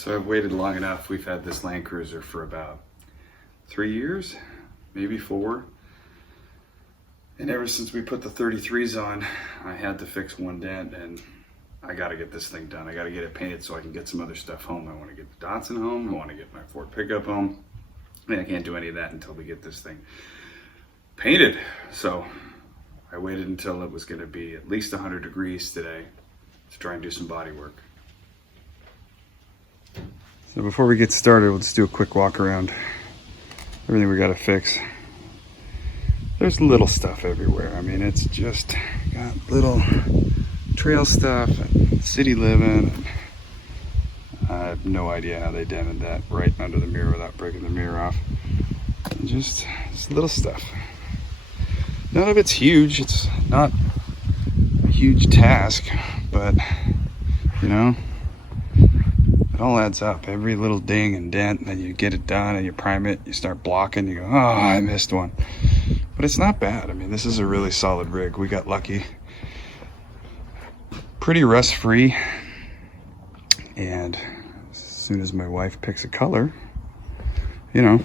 So I've waited long enough. We've had this Landcruiser for about 3 years, maybe 4. And ever since we put the 33s on, I had to fix one dent, and I gotta get this thing done. I gotta get it painted so I can get some other stuff home. I wanna get the Datsun home, I wanna get my Ford pickup home. And I can't do any of that until we get this thing painted. So I waited until it was gonna be at least 100 degrees today to try and do some body work. So before we get started, we'll just do a quick walk around everything we gotta fix. There's little stuff everywhere. I mean, it's just got little trail stuff and city living. And I have no idea how they dented that right under the mirror without breaking the mirror off. And just little stuff. None of it's huge. It's not a huge task, but you know, it all adds up. Every little ding and dent, and then you get it done and you prime it, you start blocking, you go, oh, I missed one. But it's not bad. I mean, this is a really solid rig. We got lucky. Pretty rust free. And as soon as my wife picks a color, you know,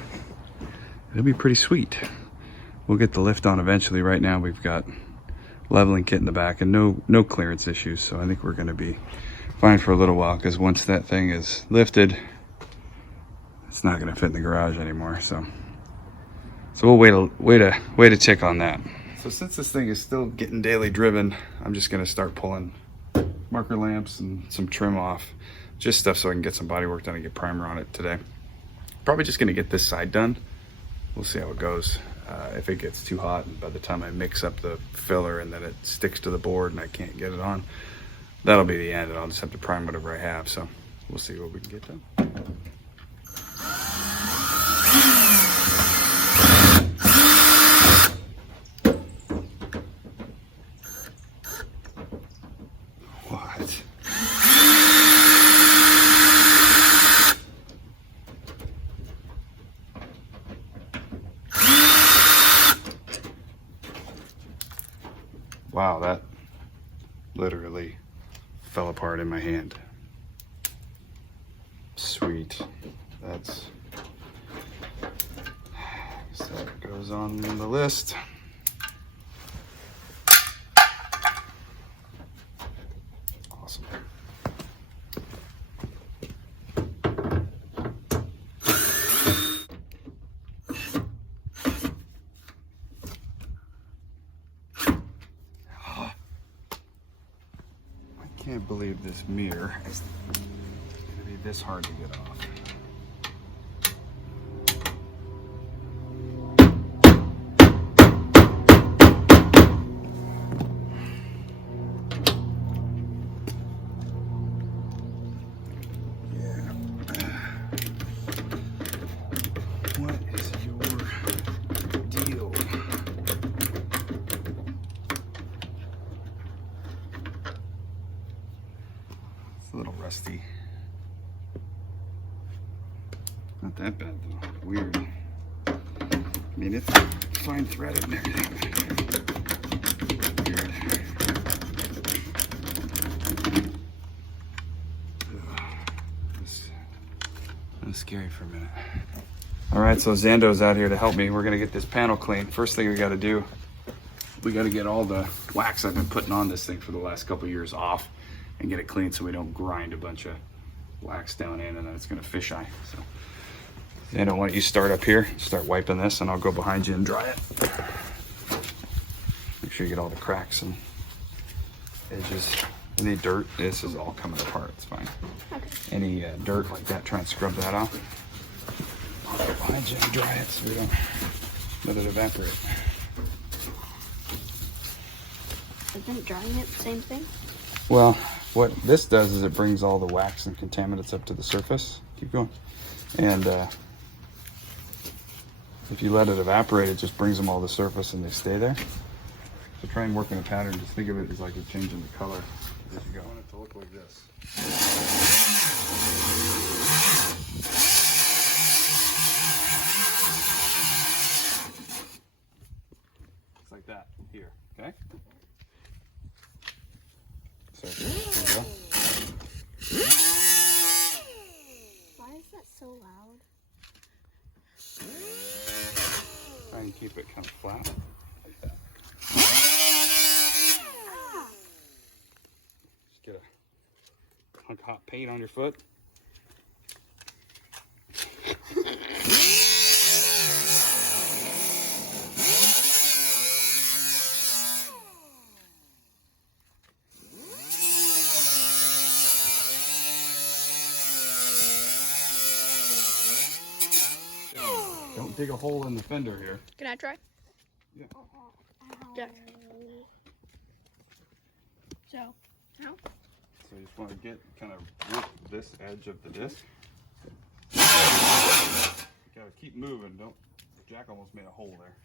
it'll be pretty sweet. We'll get the lift on eventually. Right now we've got leveling kit in the back and no clearance issues. So I think we're gonna be fine for a little while, because once that thing is lifted, it's not gonna fit in the garage anymore. So we'll wait a check on that. So since this thing is still getting daily driven, I'm just gonna start pulling marker lamps and some trim off. Just stuff so I can get some body work done and get primer on it today. Probably just gonna get this side done. We'll see how it goes. If it gets too hot, and by the time I mix up the filler and then it sticks to the board and I can't get it on, that'll be the end, and I'll just have to prime whatever I have. So we'll see what we can get done. What? Wow, that literally fell apart in my hand. Sweet. So that goes on the list. Awesome. I can't believe this mirror is gonna be this hard to get off. Yeah. What is your deal? A little rusty. Not that bad though. Weird. I mean, it's fine threaded and everything. Weird. That was scary for a minute. All right, so Zando's out here to help me. We're gonna get this panel clean. First thing we gotta do, we gotta get all the wax I've been putting on this thing for the last couple years off and get it clean so we don't grind a bunch of wax down in and then it's gonna fisheye. So Zando, why don't you start up here, start wiping this, and I'll go behind you and dry it. Make sure you get all the cracks and edges. Any dirt, this is all coming apart, it's fine. Okay. Any dirt like that, try and scrub that off. I'll go behind you and dry it so we don't let it evaporate. Isn't drying it the same thing? Well, what this does is it brings all the wax and contaminants up to the surface. Keep going. And if you let it evaporate, it just brings them all to the surface and they stay there. So try and work in a pattern. Just think of it as like you're changing the color as you go. I want it to look like this. It's like that here, okay? So, there you go. so loud. Try and keep it kind of flat, like that. Just get a hunk of hot paint on your foot. Don't dig a hole in the fender here. Can I try? Yeah. Jack. So, how? So you just want to get kind of root this edge of the disc. You gotta keep moving. Don't. Jack almost made a hole there.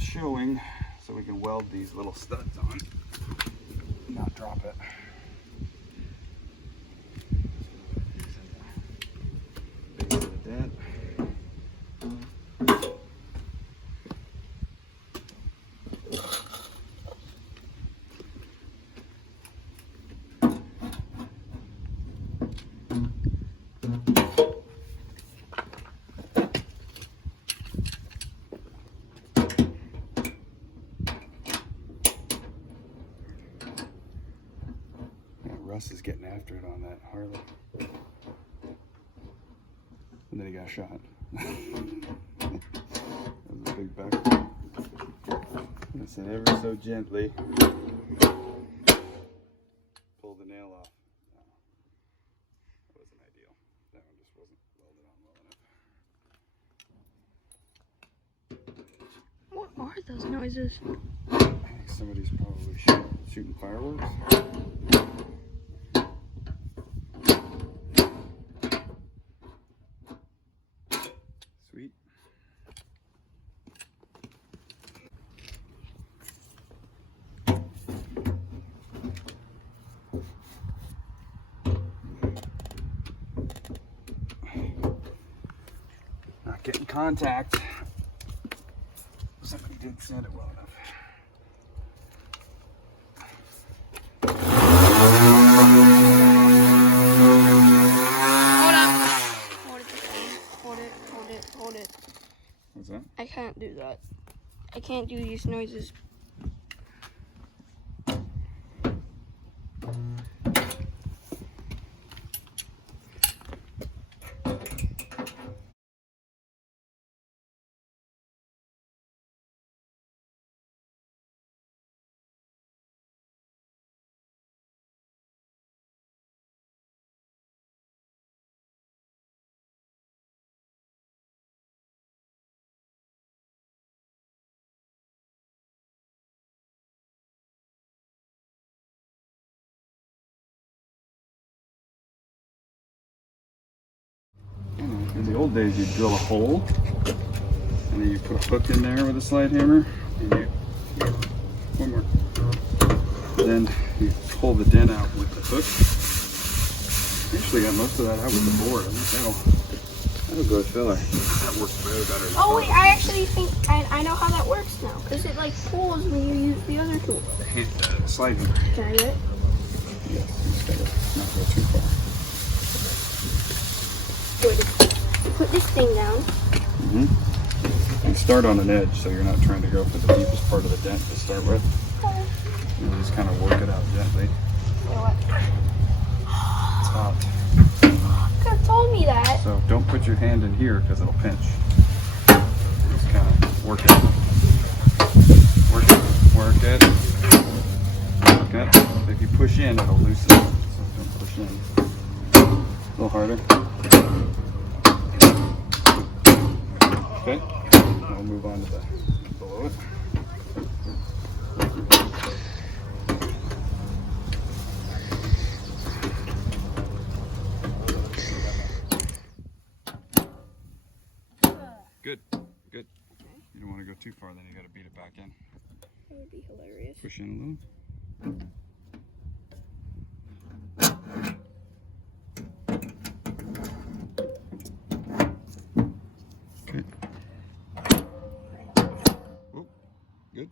Showing so we can weld these little studs on, not drop it. Base of the dent. Russ is getting after it on that Harley. And then he got shot. That was a big buck. I said ever so gently. Pull the nail off. No, that wasn't ideal. That one just wasn't welded on well enough. What are those noises? I think somebody's probably shooting fireworks. Sweet. Not getting contact. Somebody didn't sand it well enough. Hold it. What's that? I can't do that. I can't do these noises. In the old days, you'd drill a hole, and then you put a hook in there with a slide hammer, and you one more. Then you pull the dent out with the hook. Actually, got most of that out with the board. I think that'll go filler. That works way better. Oh wait, I actually think I know how that works now, because it like pulls when you use the other tool. The slide hammer. Can I do it? Yes. just gotta not go too far. Put this thing down. Mm-hmm. And start on an edge, so you're not trying to go for the deepest part of the dent to start with. You just kind of work it out gently. It's hot. You could have told me that. So don't put your hand in here because it'll pinch. Just kind of work it. Work it. Work it. Work it. If you push in, it'll loosen. So don't push in. A little harder. Okay. We'll move on to the below it. Good, good. You don't want to go too far, then you got to beat it back in. That would be hilarious. Push in a little. Okay. Whoop. Good.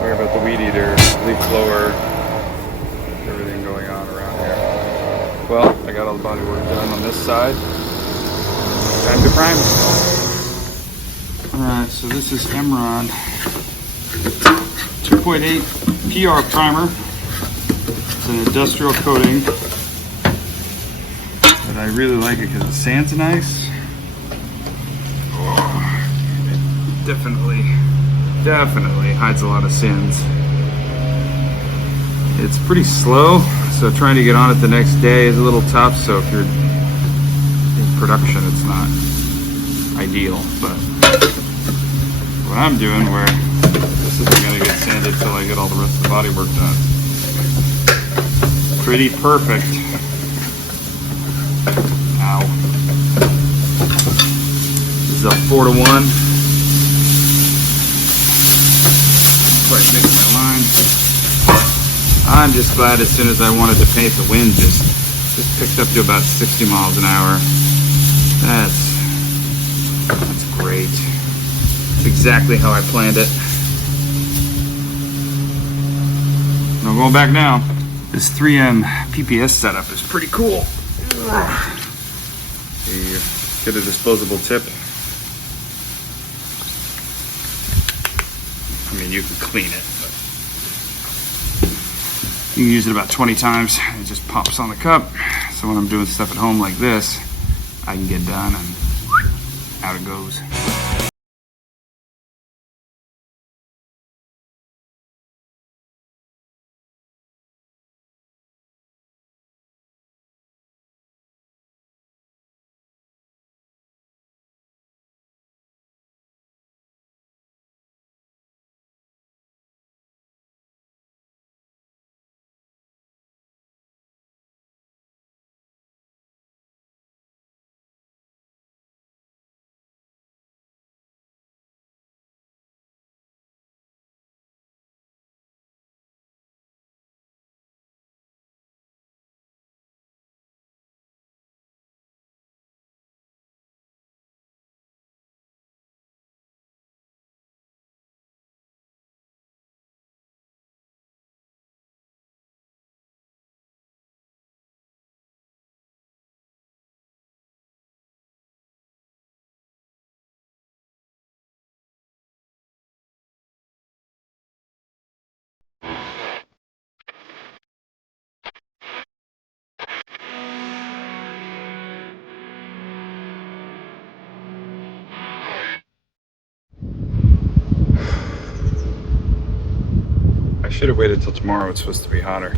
Sorry about the weed eater, leaf blower, everything going on around here. Well, I got all the body work done on this side. Time to prime. Alright, so this is Emron 2.8 PR primer. It's an industrial coating. But I really like it because the sand's nice. Oh, it definitely hides a lot of sins. It's pretty slow, so trying to get on it the next day is a little tough. So if you're in production, it's not ideal. But what I'm doing, where this isn't going to get sanded till I get all the rest of the body work done. Pretty perfect. Ow. This is a 4-to-1. Quite mix my line. I'm just glad as soon as I wanted to paint, the wind just picked up to about 60 miles an hour. That's great. That's exactly how I planned it. I'm going back now. This 3M PPS setup is pretty cool. You get a disposable tip. I mean, you can clean it, but you can use it about 20 times. It just pops on the cup. So when I'm doing stuff at home like this, I can get done and out it goes. I should have waited till tomorrow. It's supposed to be hotter.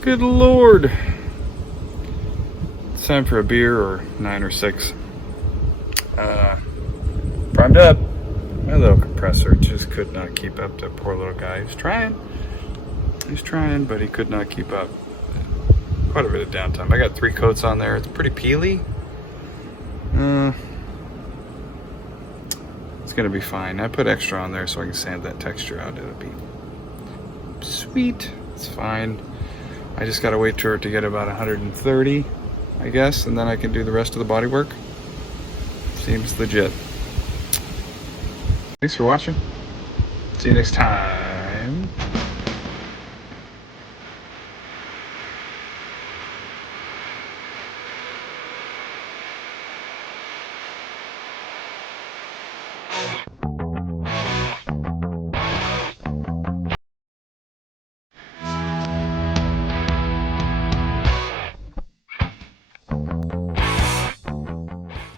Good Lord. It's time for a beer or 9 or 6. Primed up. My little compressor just could not keep up. That poor little guy. He's trying. He's trying, but he could not keep up. Quite a bit of downtime. I got 3 coats on there. It's pretty peely. It's gonna be fine. I put extra on there so I can sand that texture out. It'll be sweet. It's fine. I just gotta wait for it to get about 130, I guess, and then I can do the rest of the body work. Seems legit. Thanks for watching. See you next time.